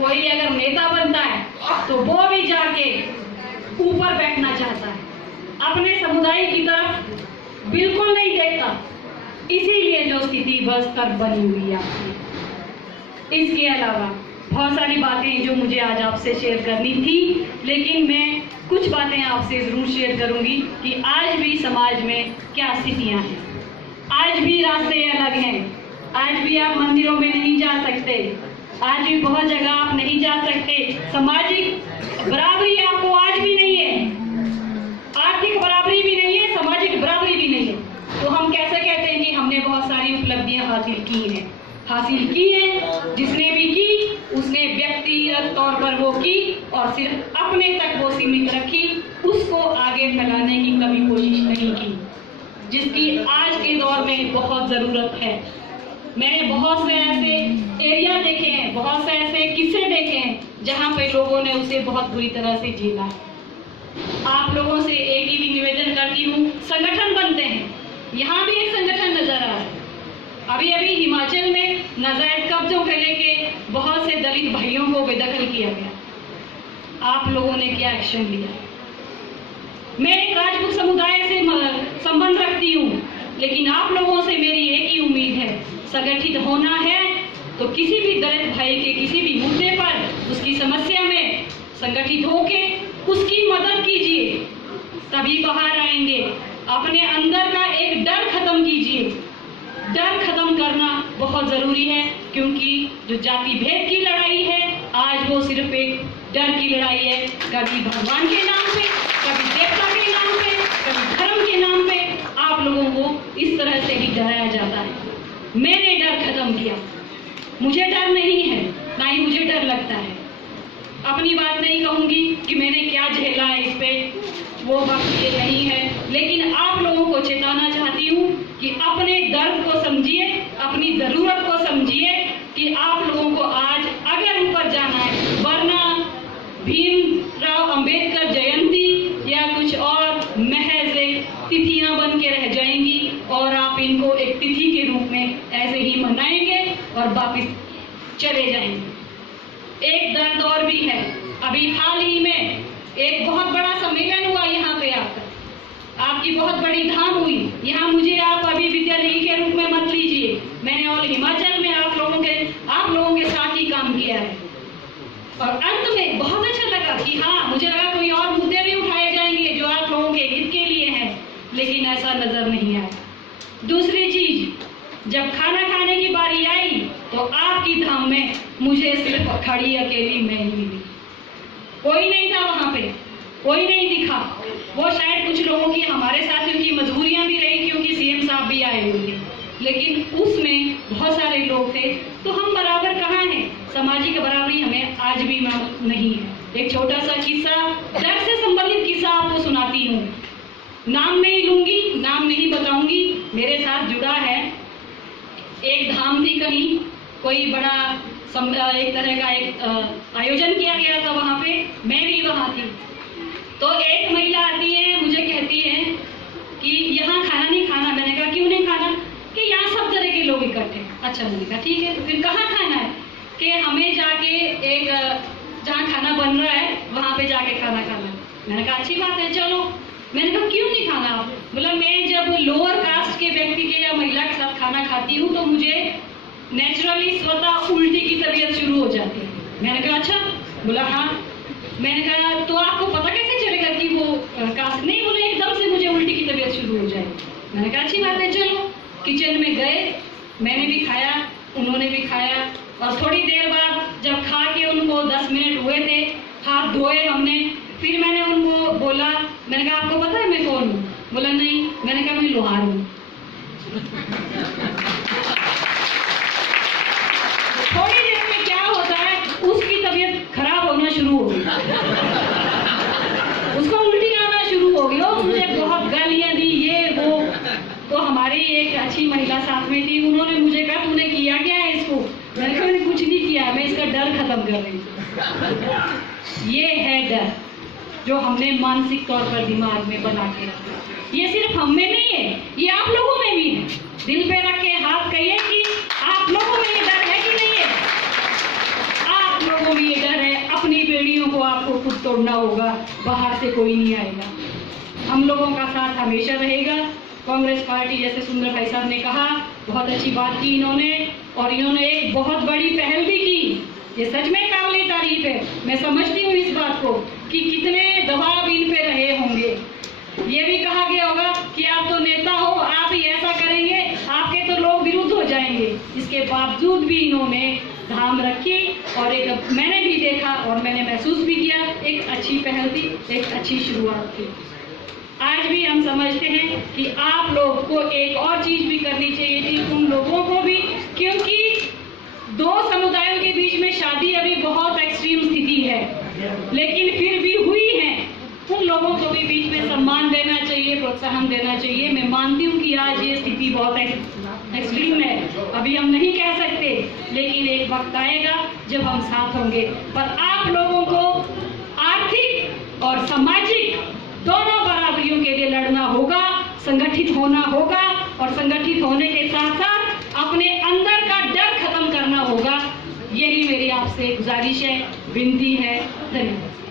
कोई अगर नेता बनता है तो वो भी जाके ऊपर बैठना चाहता है, अपने समुदाय की तरफ बिल्कुल नहीं देखता। इसीलिए जो स्थिति बस्तर बनी हुई है आपकी। इसके अलावा बहुत सारी बातें जो मुझे आज आपसे शेयर करनी थी, लेकिन मैं कुछ बातें आपसे जरूर शेयर करूंगी कि आज भी समाज में क्या स्थितियां हैं। आज भी रास्ते अलग हैं, आज भी आप मंदिरों में नहीं जा सकते, आज भी बहुत जगह आप नहीं जा सकते। सामाजिक बराबरी आपको आज भी नहीं है, आर्थिक बराबरी भी नहीं है, सामाजिक बराबरी भी नहीं है। तो हम कैसे कहते हैं कि हमने बहुत सारी उपलब्धियां हासिल की हैं? जिसने भी की उसने व्यक्तिगत तौर पर वो की और सिर्फ अपने तक वो सीमित रखी, उसको आगे फैलाने की कभी कोशिश नहीं की, जिसकी आज के दौर में बहुत ज़रूरत है। मैंने बहुत से ऐसे एरिया देखे हैं, बहुत से ऐसे किस्से देखे हैं जहाँ पे लोगों ने उसे बहुत बुरी तरह से झेला है। आप लोगों से एक ही भी निवेदन करती हूँ, संगठन बनते हैं। यहाँ भी एक संगठन नजर आ रहा है। अभी अभी हिमाचल में नाजायज कब्जों के लेके बहुत से दलित भाइयों को बेदखल किया गया। आप लोगों ने क्या एक्शन लिया? मैं एक राजपूत समुदाय से संबंध रखती हूँ, लेकिन आप लोगों से मेरी एक ही उम्मीद है, संगठित होना है तो किसी भी दलित भाई के किसी भी मुद्दे पर उसकी समस्या में संगठित होके उसकी मदद कीजिए, तभी बाहर आएंगे। अपने अंदर का एक डर खत्म कीजिए। डर खत्म करना बहुत जरूरी है, क्योंकि जो जाति भेद की लड़ाई है आज वो सिर्फ एक डर की लड़ाई है। कभी भगवान के नाम पे, कभी देवता के नाम पे, कभी धर्म के नाम पे आप लोगों को इस तरह से ही डराया जाता है। मैंने डर खत्म किया, मुझे डर नहीं है, ना ही मुझे डर लगता है। अपनी बात नहीं कहूंगी कि मैंने क्या झेला है, इस पे वो वक्त ये नहीं है, लेकिन आप लोगों को चेताना चाहती हूँ कि अपने दर्द को समझिए, अपनी जरूरत को समझिए कि आप लोगों को आज अगर ऊपर जाना है, वरना भीमराव अंबेडकर जयंती या कुछ और महज तिथियां बन के रह जाएंगी और आप इनको एक तिथि के रूप में ऐसे ही मनाएंगे और वापिस चले जाएंगे। एक दर्द और भी है। अभी हाल ही में एक बहुत बड़ा सम्मेलन हुआ यहाँ पे आकर, आपकी बहुत बड़ी धाम हुई। यहाँ मुझे आप अभी विद्यालय के रूप में मत लीजिए, मैंने ऑल हिमाचल में आप लोगों के साथ ही काम किया है। और अंत में बहुत अच्छा लगा कि हाँ, मुझे लगा कोई और मुद्दे भी उठाए जाएंगे जो आप लोगों के हित के लिए हैं, लेकिन ऐसा नजर नहीं आया। दूसरी चीज, जब खाना खाने की बारी आई तो आपकी धाम में मुझे सिर्फ खड़ी अकेली मैं ही मिली। कोई नहीं था वहां पे, कोई नहीं दिखा। वो शायद कुछ लोगों की हमारे साथ उनकी मजबूरियां भी रही, क्योंकि सीएम साहब भी आए हुए थे, लेकिन उसमें बहुत सारे लोग थे। तो हम बराबर कहाँ हैं? सामाजिक बराबरी हमें आज भी नहीं है। एक छोटा सा किस्सा, डर से संबंधित किस्सा आपको सुनाती हूँ। नाम नहीं लूंगी, नाम नहीं बताऊंगी, मेरे साथ जुड़ा है। एक धाम थी, कहीं कोई बड़ा एक तरह का एक आयोजन किया गया था वहां पे, मैं भी वहां थी। तो एक महिला आती है, मुझे कहती है कि यहाँ खाना नहीं खाना। मैंने कहा क्यों नहीं खाना? कि यहाँ सब तरह के लोग इकट्ठे। अच्छा, मैंने कहा ठीक है, तो फिर कहाँ खाना है? कि हमें जाके एक जहाँ खाना बन रहा है वहां पे जाके खाना खाना है। मैंने कहा अच्छी बात है, चलो। मैंने कहा क्यों नहीं खाना आप? बोला मैं जब लोअर कास्ट के व्यक्ति के या महिला के साथ खाना खाती हूँ तो मुझे नेचुरली स्वतः उल्टी की तबीयत शुरू हो जाती है। मैंने कहा अच्छा? बोला हाँ। मैंने कहा तो आपको पता कैसे चलेगा कि वो कास्ट? नहीं, बोले एकदम से मुझे उल्टी की तबीयत शुरू हो जाए। मैंने कहा अच्छी बात है, चलो। किचन में गए, मैंने भी खाया, उन्होंने भी खाया, और थोड़ी देर बाद जब खा के उनको 10 मिनट हुए थे, हाथ धोए हमने, फिर मैंने उनको बोला, मैंने कहा आपको पता है मैं कौन हूँ? बोला नहीं। मैंने कहा मैं लोहार हूँ। थोड़ी देर में क्या होता है, उसकी तबीयत खराब होना शुरू हो गई, उसको उल्टी आना शुरू हो गई, और मुझे बहुत गालियां दी, ये वो। तो हमारी एक अच्छी महिला साथ में थी, उन्होंने मुझे कहा तूने किया क्या है इसको? मैंने कहा मैंने कुछ नहीं किया, मैं इसका डर खत्म कर रही हूँ। ये है डर जो हमने मानसिक तौर पर दिमाग में बना के रखा। ये सिर्फ हम में नहीं है, ये आप लोगों में भी है। दिल पे रख के हाथ कहिए कि आप लोगों में ये डर है कि नहीं है? आप आप लोगों में ये डर है, अपनी बेड़ियों को आपको खुद तोड़ना होगा, बाहर से कोई नहीं आएगा। हम लोगों का साथ हमेशा रहेगा। कांग्रेस पार्टी, जैसे सुंदर भाई साहब ने कहा, बहुत अच्छी बात की इन्होंने, और इन्होंने एक बहुत बड़ी पहल भी की। ये सच में काबिल तारीफ है। मैं समझती हूँ इस बात को कि कितने दबाव इन पे रहे होंगे। ये भी कहा गया होगा कि आप तो नेता हो, आप ही ऐसा करेंगे, आपके तो लोग विरुद्ध हो जाएंगे। इसके बावजूद भी इन्होंने धाम रखी, और एक मैंने भी देखा और मैंने महसूस भी किया, एक अच्छी पहल थी, एक अच्छी शुरुआत थी। आज भी हम समझते हैं कि आप लोग को एक और चीज भी करनी चाहिए थी, उन लोगों को भी, क्योंकि दो समुदायों के बीच में शादी अभी बहुत एक्सट्रीम स्थिति है, लेकिन फिर भी हुई है। उन लोगों को भी बीच में सम्मान देना चाहिए, प्रोत्साहन देना चाहिए। मैं मानती हूँ कि आज ये स्थिति बहुत एक्सट्रीम है, अभी हम नहीं कह सकते, लेकिन एक वक्त आएगा जब हम साथ होंगे। पर आप लोगों को आर्थिक और सामाजिक दोनों बराबरियों के लिए लड़ना होगा, संगठित होना होगा, और संगठित होने के साथ साथ अपने अंदर का डर खत्म करना होगा। यही मेरी आपसे गुजारिश है, विनती है। धन्यवाद।